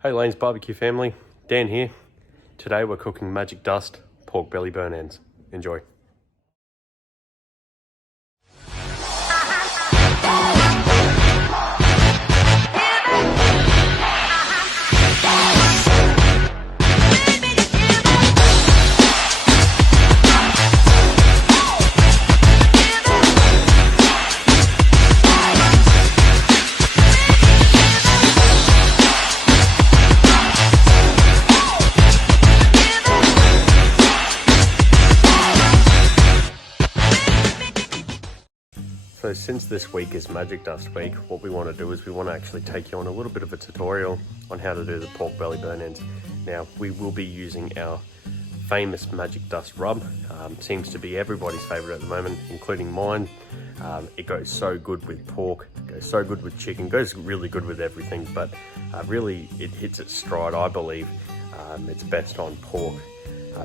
Hey Lane's Barbecue family, Dan here. Today we're cooking Magic Dust pork belly burn ends. Enjoy. So since this week is Magic Dust week, what we want to do is we want to actually take you on a little bit of a tutorial on how to do the pork belly burn ends. Now we will be using our famous Magic Dust rub. Seems to be everybody's favorite at the moment, including mine. It goes so good with pork, goes so good with chicken, goes really good with everything, but really it hits its stride, I believe. It's best on pork.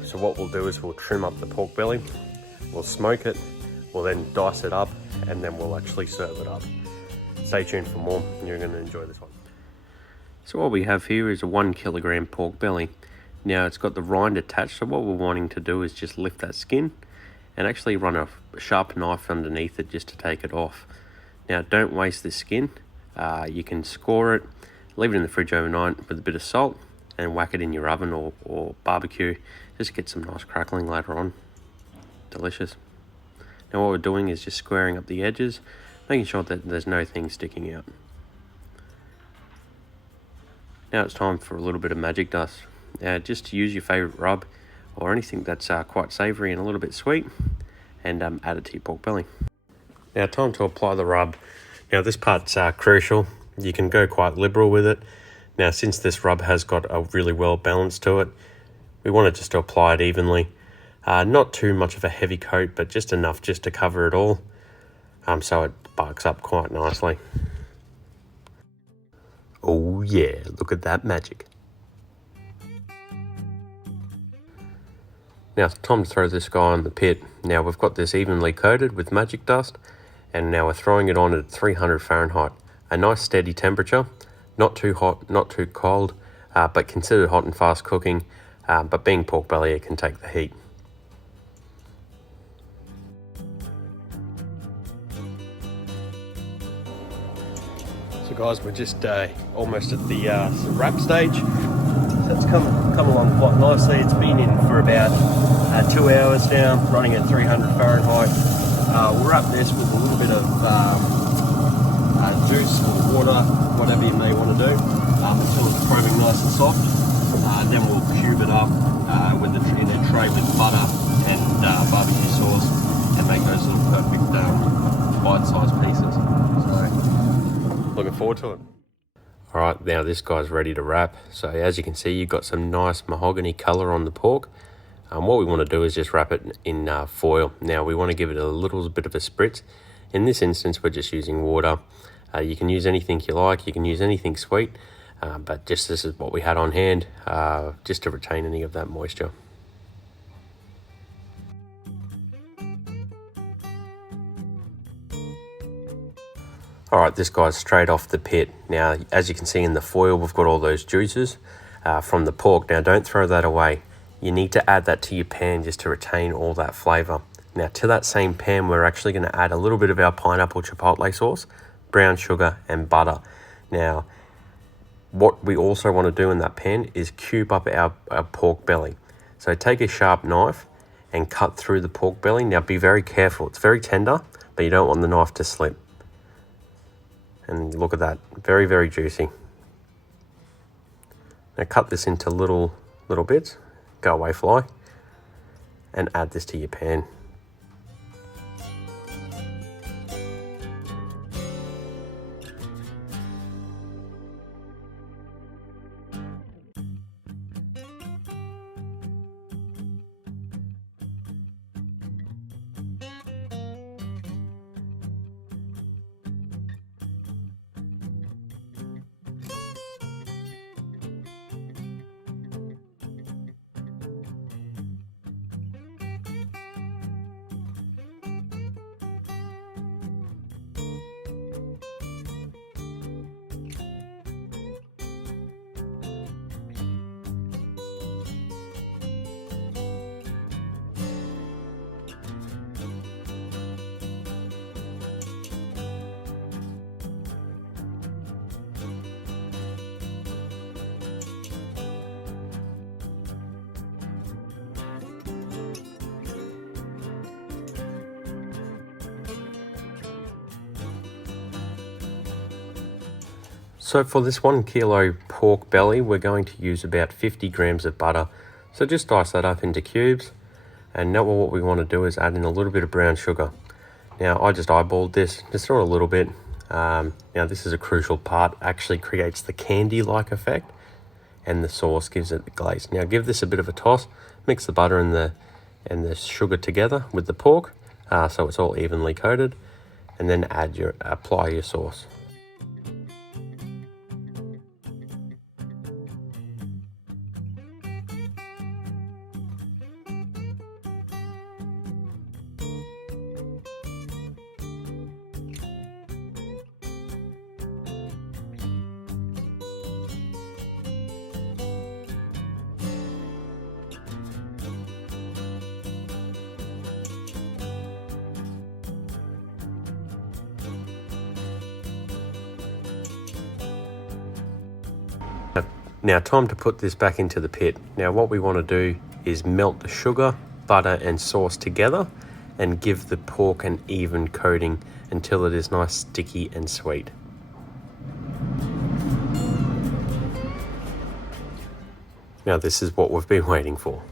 So what we'll do is we'll trim up the pork belly, we'll smoke it, we'll then dice it up, and then we'll actually serve it up. Stay tuned for more, you're going to enjoy this one. So what we have here is a 1 kilogram pork belly. Now it's got the rind attached, so what we're wanting to do is just lift that skin and actually run a sharp knife underneath it just to take it off. Now don't waste this skin. You can score it, leave it in the fridge overnight with a bit of salt, and whack it in your oven or barbecue. Just get some nice crackling later on. Delicious. Now what we're doing is just squaring up the edges, making sure that there's no things sticking out. Now it's time for a little bit of Magic Dust. Just to use your favourite rub or anything that's quite savoury and a little bit sweet, and add it to your pork belly. Now time to apply the rub. Now this part's crucial. You can go quite liberal with it. Now since this rub has got a really well balance to it, we want it just to apply it evenly. Not too much of a heavy coat, but just enough just to cover it all, so it barks up quite nicely. Oh yeah, look at that magic. Now it's time to throw this guy on the pit. Now we've got this evenly coated with Magic Dust, and now we're throwing it on at 300 Fahrenheit. A nice steady temperature, not too hot, not too cold, but considered hot and fast cooking, but being pork belly, it can take the heat. So guys, we're just almost at the wrap stage. So it's come along quite nicely. It's been in for about 2 hours now, running at 300 Fahrenheit. We'll wrap this with a little bit of juice or water, whatever you may want to do, until it's probing nice and soft. Then we'll cube it up in a tray with butter and barbecue sauce, and make those little perfect bite-sized pieces. So, looking forward to it. Alright, now this guy's ready to wrap. So as you can see, you've got some nice mahogany colour on the pork. What we want to do is just wrap it in foil. Now we want to give it a little bit of a spritz. In this instance, we're just using water. You can use anything you like, you can use anything sweet, but just this is what we had on hand, just to retain any of that moisture. Alright, this guy's straight off the pit. Now, as you can see in the foil, we've got all those juices from the pork. Now, don't throw that away. You need to add that to your pan just to retain all that flavour. Now, to that same pan, we're actually going to add a little bit of our pineapple chipotle sauce, brown sugar, and butter. Now, what we also want to do in that pan is cube up our pork belly. So take a sharp knife and cut through the pork belly. Now, be very careful. It's very tender, but you don't want the knife to slip. And look at that, very, very juicy. Now cut this into little bits, go away fly, and add this to your pan. So for this 1 kilo pork belly, we're going to use about 50 grams of butter. So just dice that up into cubes. And now what we want to do is add in a little bit of brown sugar. Now I just eyeballed this, just throw a little bit. Now this is a crucial part, actually creates the candy-like effect, and the sauce gives it the glaze. Now give this a bit of a toss, mix the butter and the sugar together with the pork, so it's all evenly coated, and then apply your sauce. Now time to put this back into the pit. Now what we want to do is melt the sugar, butter and sauce together and give the pork an even coating until it is nice, sticky and sweet. Now this is what we've been waiting for.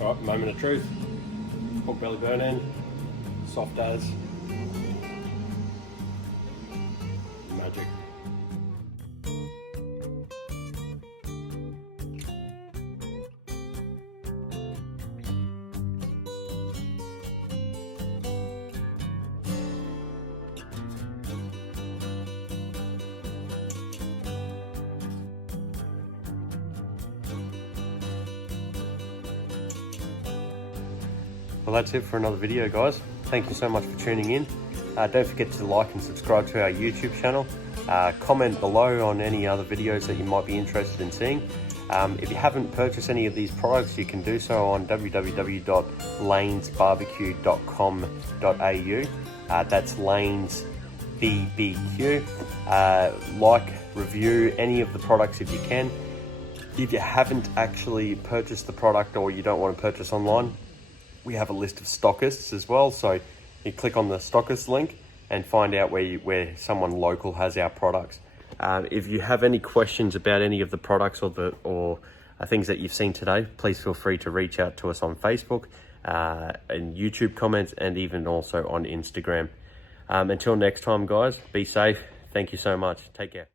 All right, moment of truth. Pork belly burn end, soft as magic. Well, that's it for another video, guys. Thank you so much for tuning in. Don't forget to like and subscribe to our YouTube channel. Comment below on any other videos that you might be interested in seeing. If you haven't purchased any of these products, you can do so on www.lanesbarbecue.com.au. That's Lanes BBQ. Like, review any of the products if you can. If you haven't actually purchased the product or you don't want to purchase online, we have a list of stockists as well, so you click on the stockist link and find out where someone local has our products. If you have any questions about any of the products or things that you've seen today, please feel free to reach out to us on Facebook and YouTube comments, and even also on Instagram. Until next time, guys, be safe. Thank you so much. Take care.